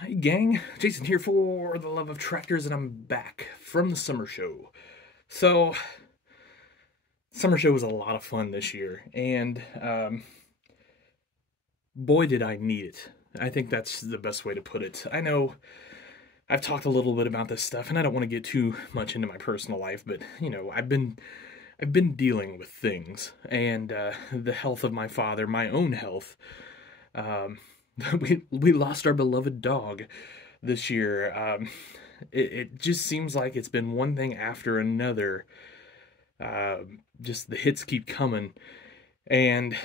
Hey gang, Jason here for the love of tractors, and I'm back from the summer show. So, summer show was a lot of fun this year, and boy did I need it. I think that's the best way to put it. I know I've talked a little bit about this stuff, and I don't want to get too much into my personal life, but I've been dealing with things, and the health of my father, my own health. Um, we lost our beloved dog this year. It just seems like it's been one thing after another. Just the hits keep coming, and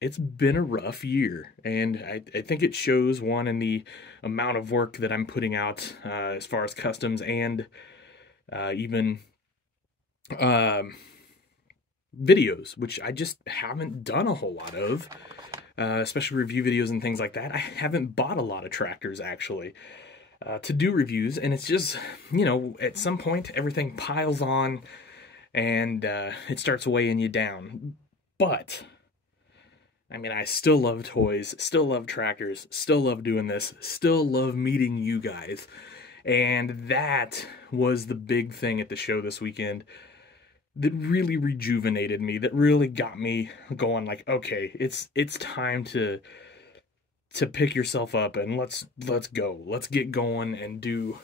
it's been a rough year. And I think it shows, one, in the amount of work that I'm putting out as far as customs and even um, videos, which I just haven't done a whole lot of. Especially review videos and things like that. I haven't bought a lot of tractors, actually, to do reviews, and it's just, at some point, everything piles on, and it starts weighing you down. But, I still love toys, still love tractors, still love doing this, still love meeting you guys, and that was the big thing at the show this weekend that really rejuvenated me, that really got me going, like, okay, it's time to pick yourself up and let's go. Let's get going and do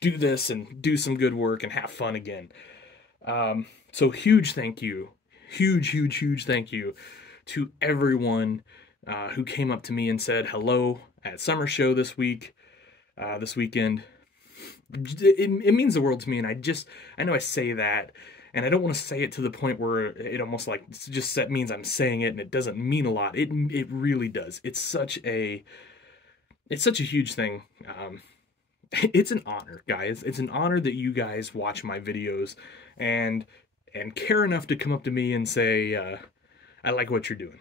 this and do some good work and have fun again. So huge thank you. Huge thank you to everyone who came up to me and said hello at Summer Show this weekend. It means the world to me, and I know I say that, and I don't want to say it to the point where it almost like just means I'm saying it and it doesn't mean a lot. It really does. It's such a huge thing. It's an honor, guys. It's an honor that you guys watch my videos and care enough to come up to me and say, I like what you're doing.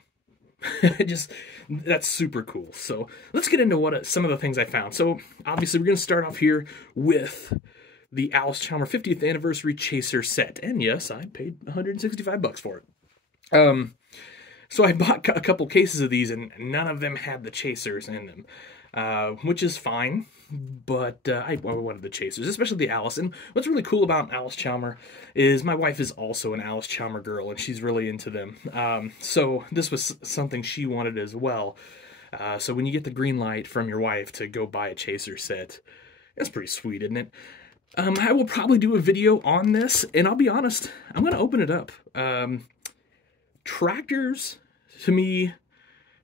That's super cool. So let's get into some of the things I found. So obviously we're going to start off here with the Allis-Chalmers 50th anniversary chaser set. And yes, I paid $165 for it. So I bought a couple cases of these, and none of them had the chasers in them, which is fine. But I wanted the chasers, especially the Alice. And what's really cool about Allis-Chalmers is my wife is also an Allis-Chalmers girl, and she's really into them. So this was something she wanted as well. So when you get the green light from your wife to go buy a chaser set, that's pretty sweet, isn't it? I will probably do a video on this, and I'll be honest, I'm going to open it up. Tractors, to me,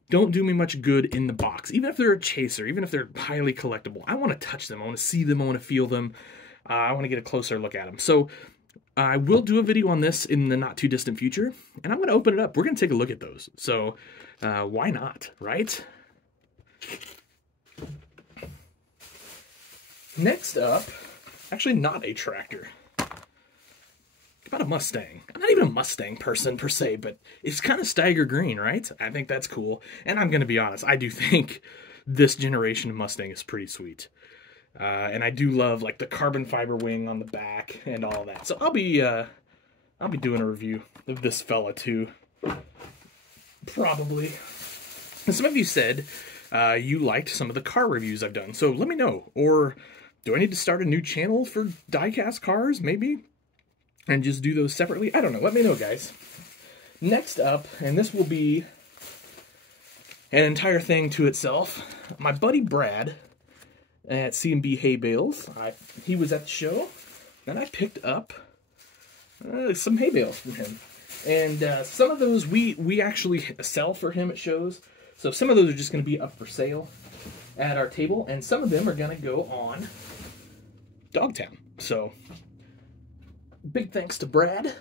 don't do me much good in the box. Even if they're a chaser, even if they're highly collectible, I want to touch them, I want to see them, I want to feel them, I want to get a closer look at them. So I will do a video on this in the not too distant future, and I'm going to open it up. We're going to take a look at those. So why not, right? Next up, actually not a tractor. About a Mustang. I'm not even a Mustang person per se, but it's kind of Steiger green, right? I think that's cool. And I'm going to be honest, I do think this generation of Mustang is pretty sweet. And I do love like the carbon fiber wing on the back and all of that. So I'll be doing a review of this fella too. Probably. And some of you said you liked some of the car reviews I've done. So let me know. Or do I need to start a new channel for diecast cars, maybe? And just do those separately? I don't know. Let me know, guys. Next up, and this will be an entire thing to itself, my buddy Brad at C&B Hay Bales. He was at the show, and I picked up some hay bales from him. And some of those we actually sell for him at shows. So some of those are just going to be up for sale at our table, and some of them are going to go on Dogtown. So big thanks to Brad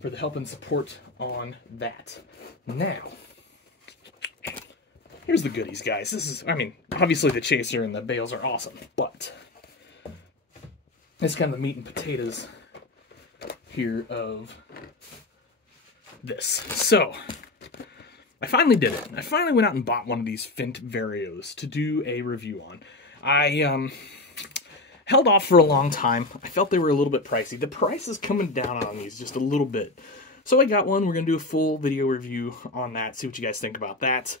for the help and support on that. Now, here's the goodies, guys. This is, obviously the chaser and the bales are awesome, but it's kind of the meat and potatoes here of this. So, I finally did it. I finally went out and bought one of these Fendt Varios to do a review on. I held off for a long time. I felt they were a little bit pricey. The price is coming down on these just a little bit. So I got one. We're going to do a full video review on that, see what you guys think about that.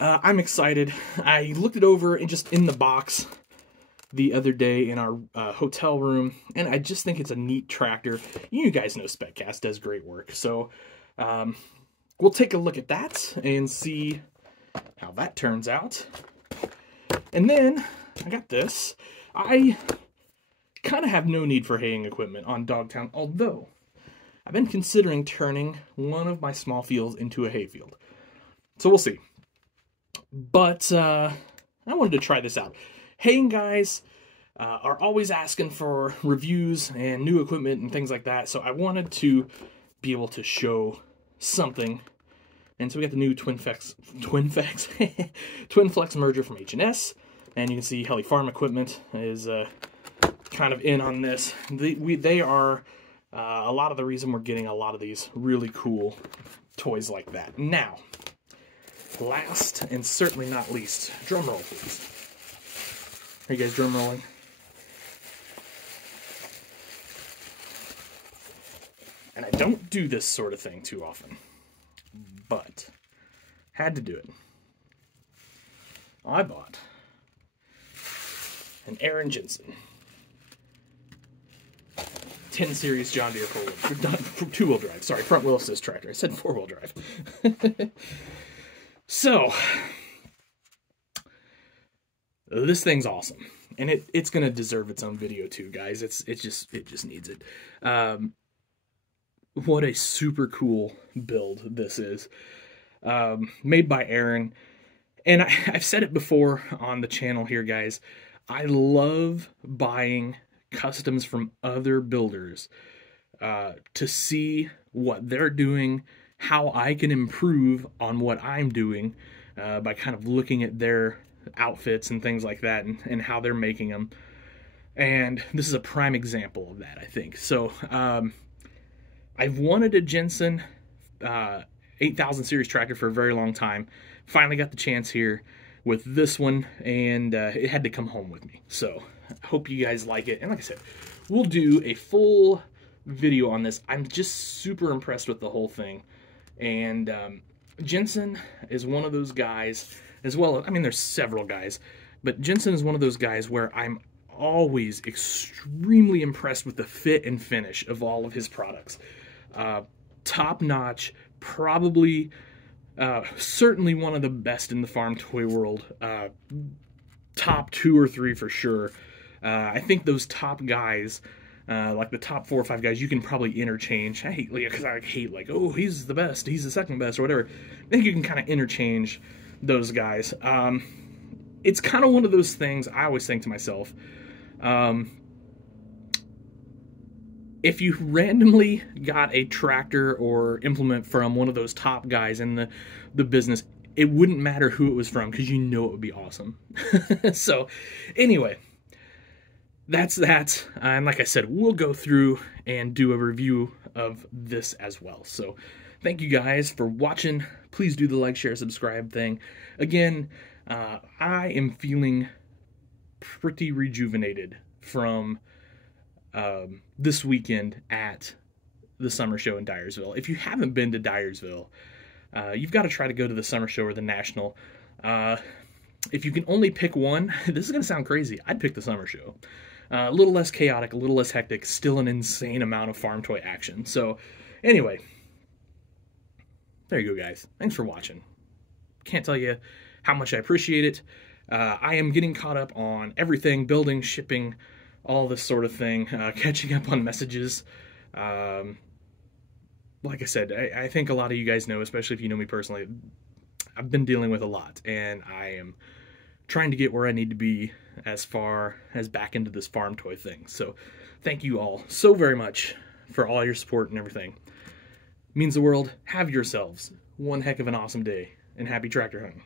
I'm excited. I looked it over and just in the box the other day in our hotel room, and I just think it's a neat tractor. You guys know SpecCast does great work, so we'll take a look at that and see how that turns out. And then I got this. I kind of have no need for haying equipment on Dogtown, although I've been considering turning one of my small fields into a hay field. So we'll see. But I wanted to try this out. Haying guys are always asking for reviews and new equipment and things like that, so I wanted to be able to show something. And so we got the new TwinFlex merger from H&S, and you can see Heli Farm Equipment is kind of in on this. They are a lot of the reason we're getting a lot of these really cool toys like that. Now, last and certainly not least, drum roll please. Are you guys drum rolling? And I don't do this sort of thing too often, but had to do it. I bought an Aaron Jensen 10 Series John Deere two-wheel drive. Sorry, front wheel assist tractor. I said four-wheel drive. So, this thing's awesome, and it's gonna deserve its own video too, guys. It just needs it. What a super cool build this is. Made by Aaron, and I've said it before on the channel here, guys. I love buying customs from other builders to see what they're doing, how I can improve on what I'm doing by kind of looking at their outfits and things like that, and how they're making them. And this is a prime example of that, I think. So I've wanted a Jensen 8000 series tractor for a very long time. Finally got the chance here with this one, and it had to come home with me. So I hope you guys like it. And like I said, we'll do a full video on this. I'm just super impressed with the whole thing. And Jensen is one of those guys, as well. I mean, there's several guys, but Jensen is one of those guys where I'm always extremely impressed with the fit and finish of all of his products. Top notch, probably, certainly one of the best in the farm toy world. Top 2 or 3 for sure. I think those top guys, like the top 4 or 5 guys, you can probably interchange. I hate, because I hate like, oh, he's the best, he's the second best, or whatever. I think you can kind of interchange those guys. It's kind of one of those things I always think to myself, if you randomly got a tractor or implement from one of those top guys in the business, it wouldn't matter who it was from, because you know it would be awesome. So anyway, that's that. And like I said, we'll go through and do a review of this as well. So thank you guys for watching. Please do the like, share, subscribe thing. Again, I am feeling pretty rejuvenated from this weekend at the summer show in Dyersville. If you haven't been to Dyersville, you've got to try to go to the summer show or the national. If you can only pick one, this is going to sound crazy, I'd pick the summer show. A little less chaotic, a little less hectic, still an insane amount of farm toy action. So anyway, there you go, guys. Thanks for watching. Can't tell you how much I appreciate it. I am getting caught up on everything, building, shipping, all this sort of thing, catching up on messages. Like I said, I think a lot of you guys know, especially if you know me personally, I've been dealing with a lot, and I am trying to get where I need to be as far as back into this farm toy thing. So thank you all so very much for all your support and everything. It means the world. Have yourselves one heck of an awesome day, and happy tractor hunting.